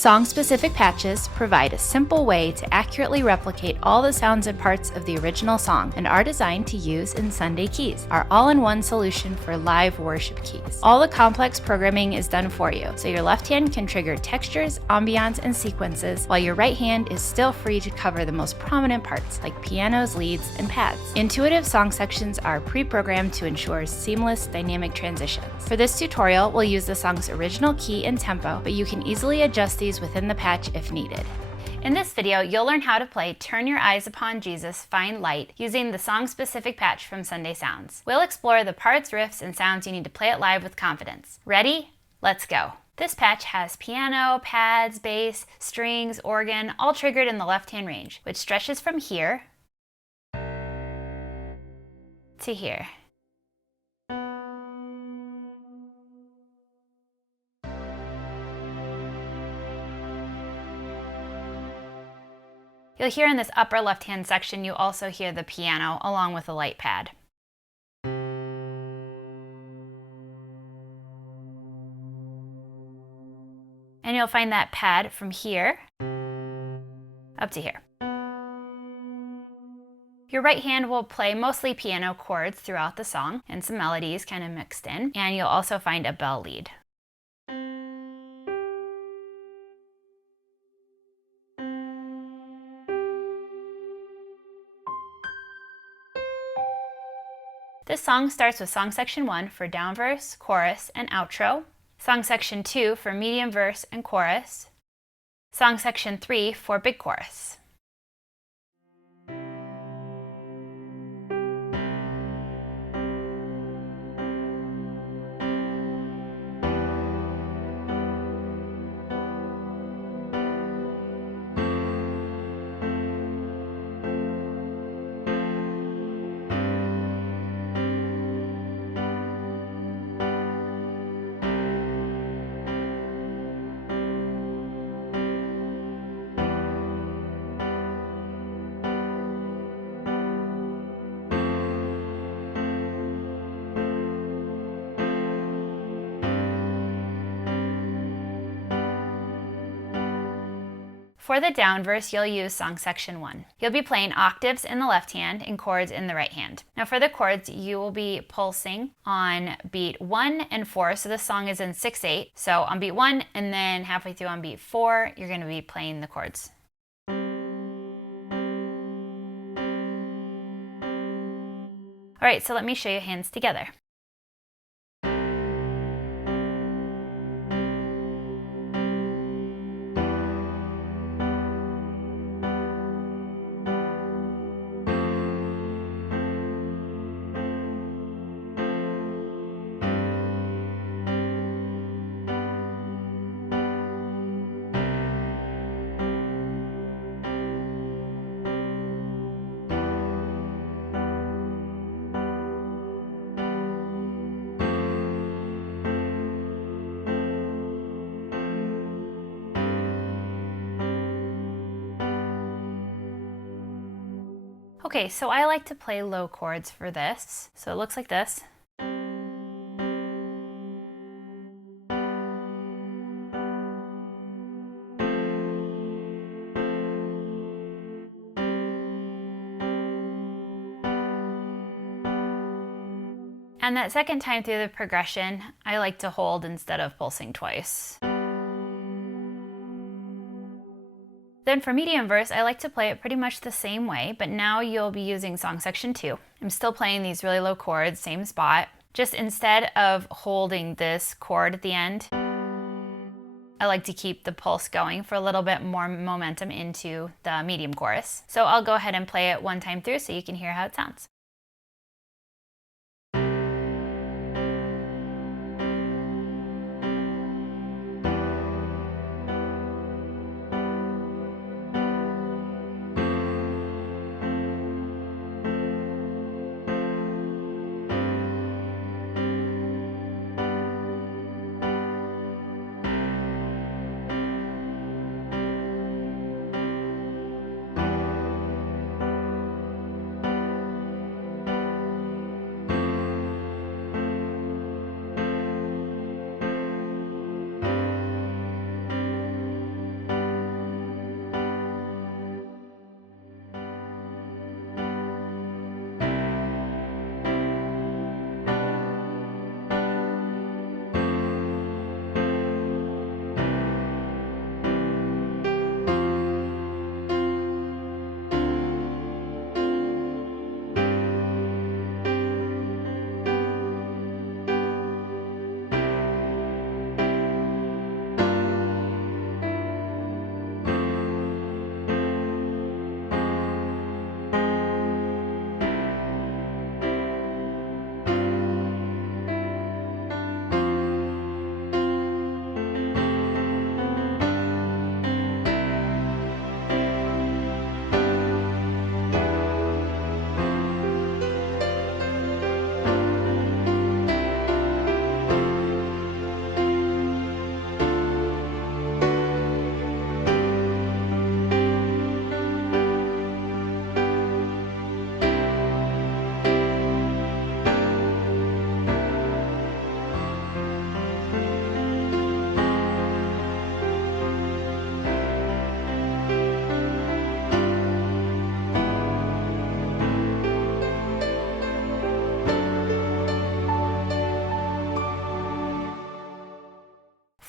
Song-specific patches provide a simple way to accurately replicate all the sounds and parts of the original song and are designed to use in Sunday Keys, our all-in-one solution for live worship keys. All the complex programming is done for you, so your left hand can trigger textures, ambiance, and sequences, while your right hand is still free to cover the most prominent parts like pianos, leads, and pads. Intuitive song sections are pre-programmed to ensure seamless dynamic transitions. For this tutorial, we'll use the song's original key and tempo, but you can easily adjust these within the patch if needed. In this video, you'll learn how to play Turn Your Eyes Upon Jesus, Find Light using the song-specific patch from Sunday Sounds. We'll explore the parts, riffs, and sounds you need to play it live with confidence. Ready? Let's go. This patch has piano, pads, bass, strings, organ, all triggered in the left-hand range, which stretches from here to here. You'll hear in this upper left-hand section, you also hear the piano along with a light pad. And you'll find that pad from here up to here. Your right hand will play mostly piano chords throughout the song and some melodies kind of mixed in, and you'll also find a bell lead. This song starts with song section 1 for down verse, chorus, and outro, song section 2 for medium verse and chorus, song section 3 for big chorus. For the down verse, you'll use song section 1. You'll be playing octaves in the left hand and chords in the right hand. Now for the chords, you will be pulsing on beat 1 and 4, so this song is in 6/8. So on beat 1 and then halfway through on beat 4, you're going to be playing the chords. All right, so let me show you hands together. Okay, so I like to play low chords for this. So it looks like this. And that second time through the progression, I like to hold instead of pulsing twice. Then for medium verse, I like to play it pretty much the same way, but now you'll be using song section 2. I'm still playing these really low chords, same spot. Just instead of holding this chord at the end, I like to keep the pulse going for a little bit more momentum into the medium chorus. So I'll go ahead and play it one time through so you can hear how it sounds.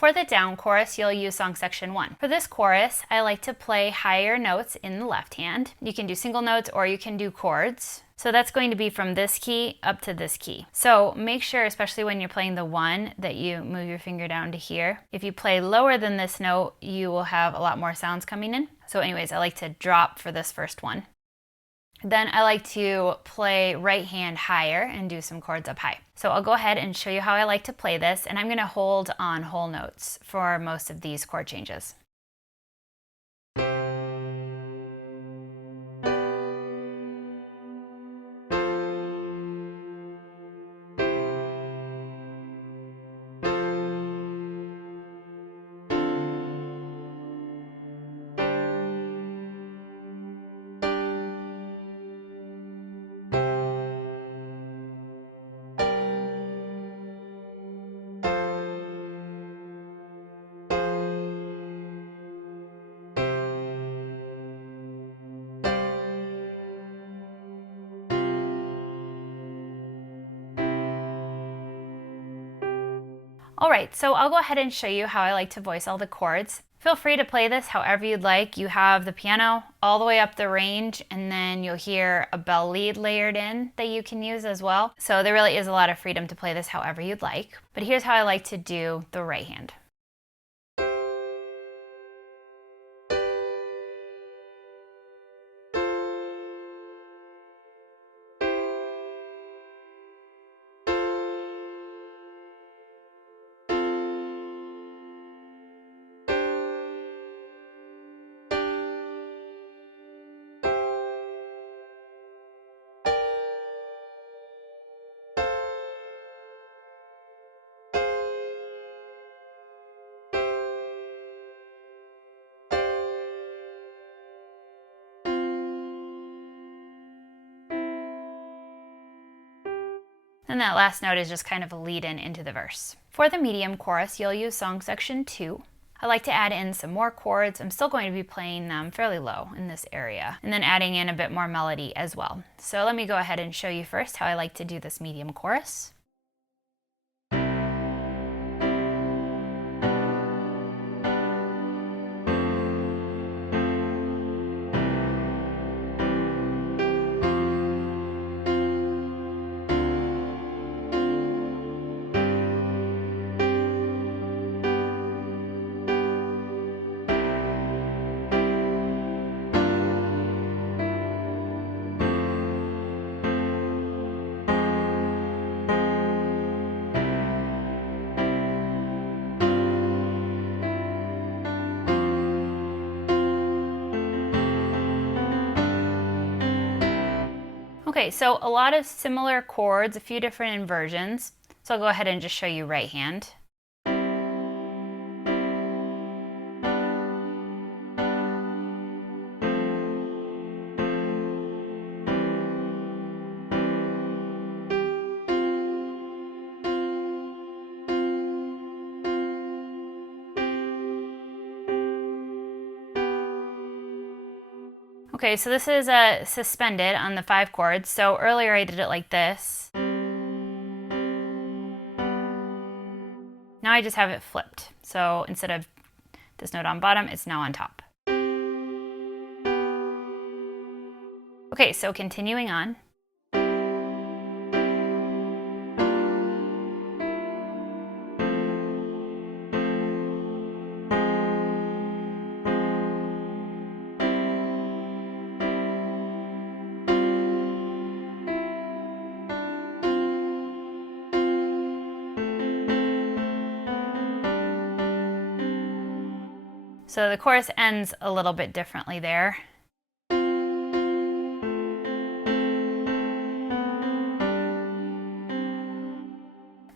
For the down chorus, you'll use song section 1. For this chorus, I like to play higher notes in the left hand. You can do single notes or you can do chords. So that's going to be from this key up to this key. So make sure, especially when you're playing the 1, that you move your finger down to here. If you play lower than this note, you will have a lot more sounds coming in. So anyways, I like to drop for this first one. Then I like to play right hand higher and do some chords up high. So I'll go ahead and show you how I like to play this, and I'm going to hold on whole notes for most of these chord changes. Alright, so I'll go ahead and show you how I like to voice all the chords. Feel free to play this however you'd like. You have the piano all the way up the range, and then you'll hear a bell lead layered in that you can use as well. So there really is a lot of freedom to play this however you'd like. But here's how I like to do the right hand. And that last note is just kind of a lead-in into the verse. For the medium chorus, you'll use song section 2. I like to add in some more chords. I'm still going to be playing them fairly low in this area, and then adding in a bit more melody as well. So let me go ahead and show you first how I like to do this medium chorus. Okay, so a lot of similar chords, a few different inversions. So I'll go ahead and just show you right hand. Okay, so this is suspended on the 5 chords. So earlier I did it like this. Now I just have it flipped. So instead of this note on bottom, it's now on top. Okay, so continuing on. So the chorus ends a little bit differently there.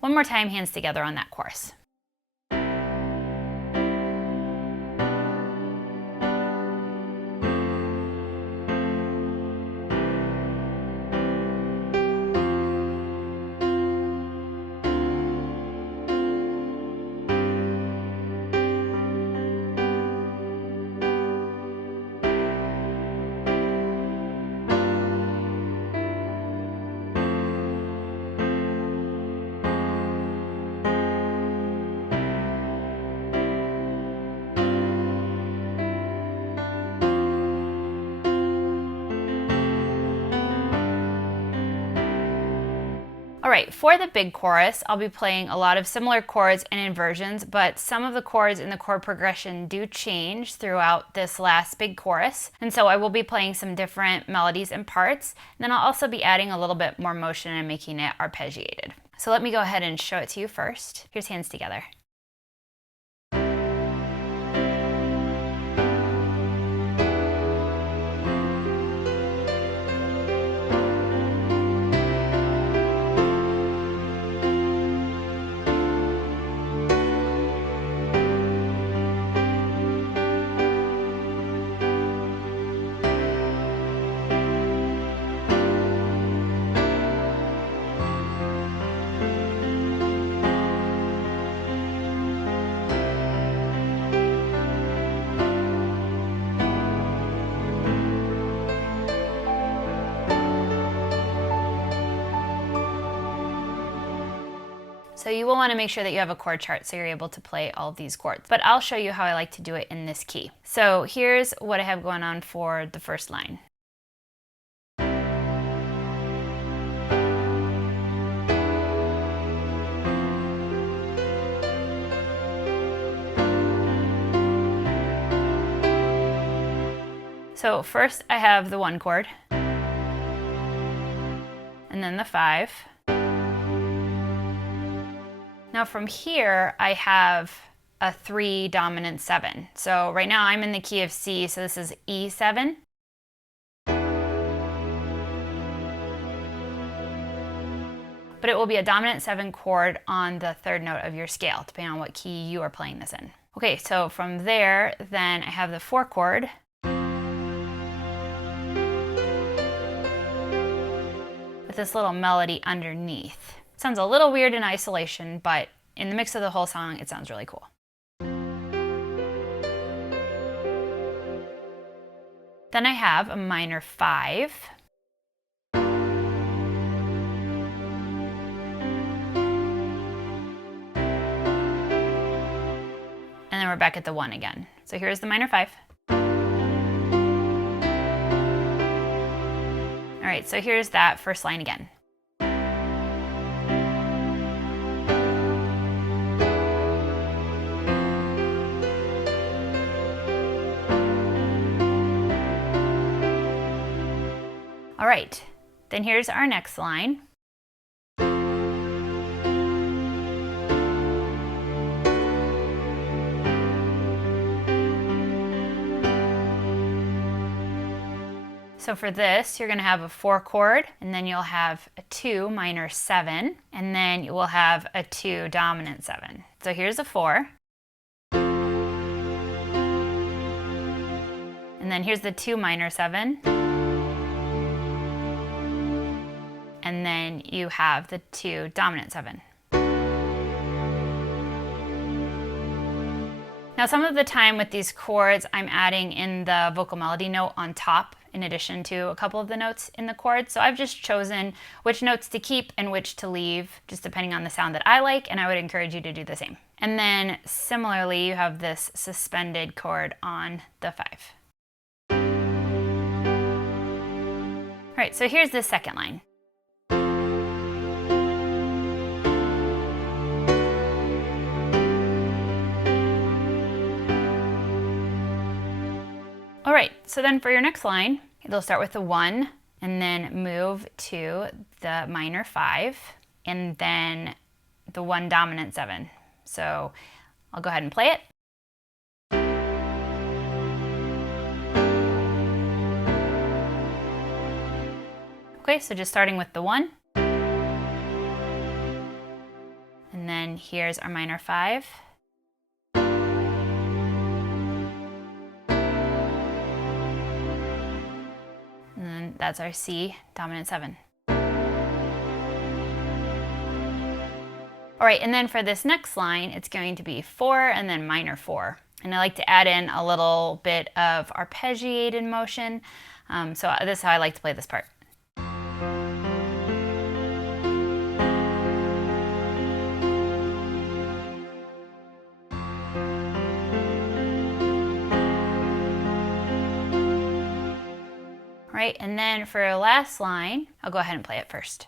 One more time, hands together on that chorus. Alright, for the big chorus, I'll be playing a lot of similar chords and inversions, but some of the chords in the chord progression do change throughout this last big chorus. And so I will be playing some different melodies and parts. And then I'll also be adding a little bit more motion and making it arpeggiated. So let me go ahead and show it to you first. Here's Hands Together. So you will want to make sure that you have a chord chart so you're able to play all of these chords. But I'll show you how I like to do it in this key. So here's what I have going on for the first line. So first I have the 1 chord, and then the 5. Now from here, I have a 3 dominant 7. So right now I'm in the key of C, so this is E7. But it will be a dominant 7 chord on the 3rd note of your scale, depending on what key you are playing this in. Okay, so from there, then I have the 4 chord. With this little melody underneath. Sounds a little weird in isolation, but in the mix of the whole song, it sounds really cool. Then I have a minor 5. And then we're back at the 1 again. So here's the minor 5. All right, so here's that first line again. All right, then here's our next line. So for this, you're going to have a 4 chord, and then you'll have a 2 minor 7, and then you will have a 2 dominant 7. So here's a 4. And then here's the 2 minor 7. And then you have the 2 dominant 7. Now some of the time with these chords, I'm adding in the vocal melody note on top in addition to a couple of the notes in the chord. So I've just chosen which notes to keep and which to leave, just depending on the sound that I like, and I would encourage you to do the same. And then similarly, you have this suspended chord on the 5. All right, so here's the second line. All right, so then for your next line, it'll start with the 1 and then move to the minor 5 and then the 1 dominant 7. So I'll go ahead and play it. Okay, so just starting with the 1. And then here's our minor 5. And then that's our C dominant 7. All right, and then for this next line, it's going to be 4 and then minor 4. And I like to add in a little bit of arpeggiated motion. So this is how I like to play this part. All right, and then for our last line, I'll go ahead and play it first.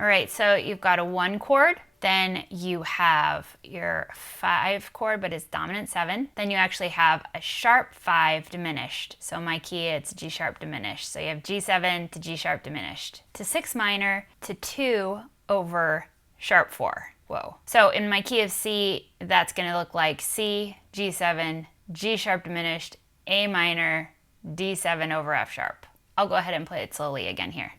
All right, so you've got a 1 chord, then you have your 5 chord, but it's dominant 7. Then you actually have a sharp 5 diminished. So my key, it's G sharp diminished. So you have G7 to G sharp diminished, to 6 minor, to 2 over sharp 4. Whoa. So in my key of C, that's gonna look like C, G7, G sharp diminished, A minor, D7 over F sharp. I'll go ahead and play it slowly again here.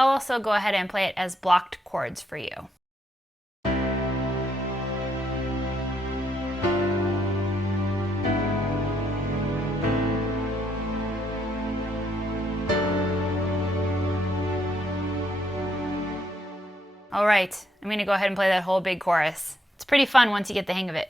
I'll also go ahead and play it as blocked chords for you. All right, I'm gonna go ahead and play that whole big chorus. It's pretty fun once you get the hang of it.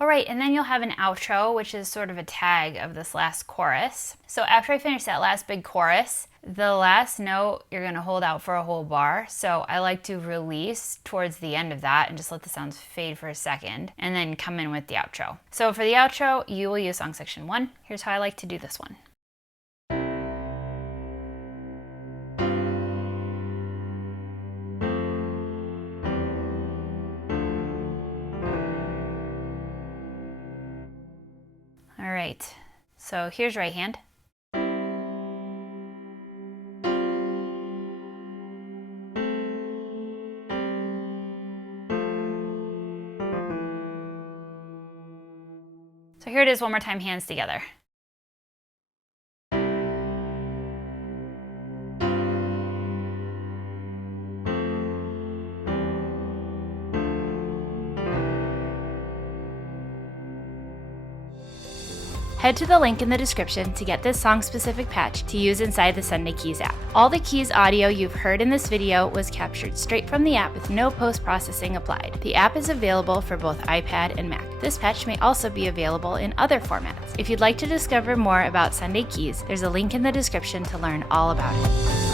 All right, and then you'll have an outro, which is sort of a tag of this last chorus. So after I finish that last big chorus, the last note you're gonna hold out for a whole bar. So I like to release towards the end of that and just let the sounds fade for a second and then come in with the outro. So for the outro, you will use song section 1. Here's how I like to do this one. All right, so here's right hand. So here it is one more time, hands together. Head to the link in the description to get this song-specific patch to use inside the Sunday Keys app. All the Keys audio you've heard in this video was captured straight from the app with no post-processing applied. The app is available for both iPad and Mac. This patch may also be available in other formats. If you'd like to discover more about Sunday Keys, there's a link in the description to learn all about it.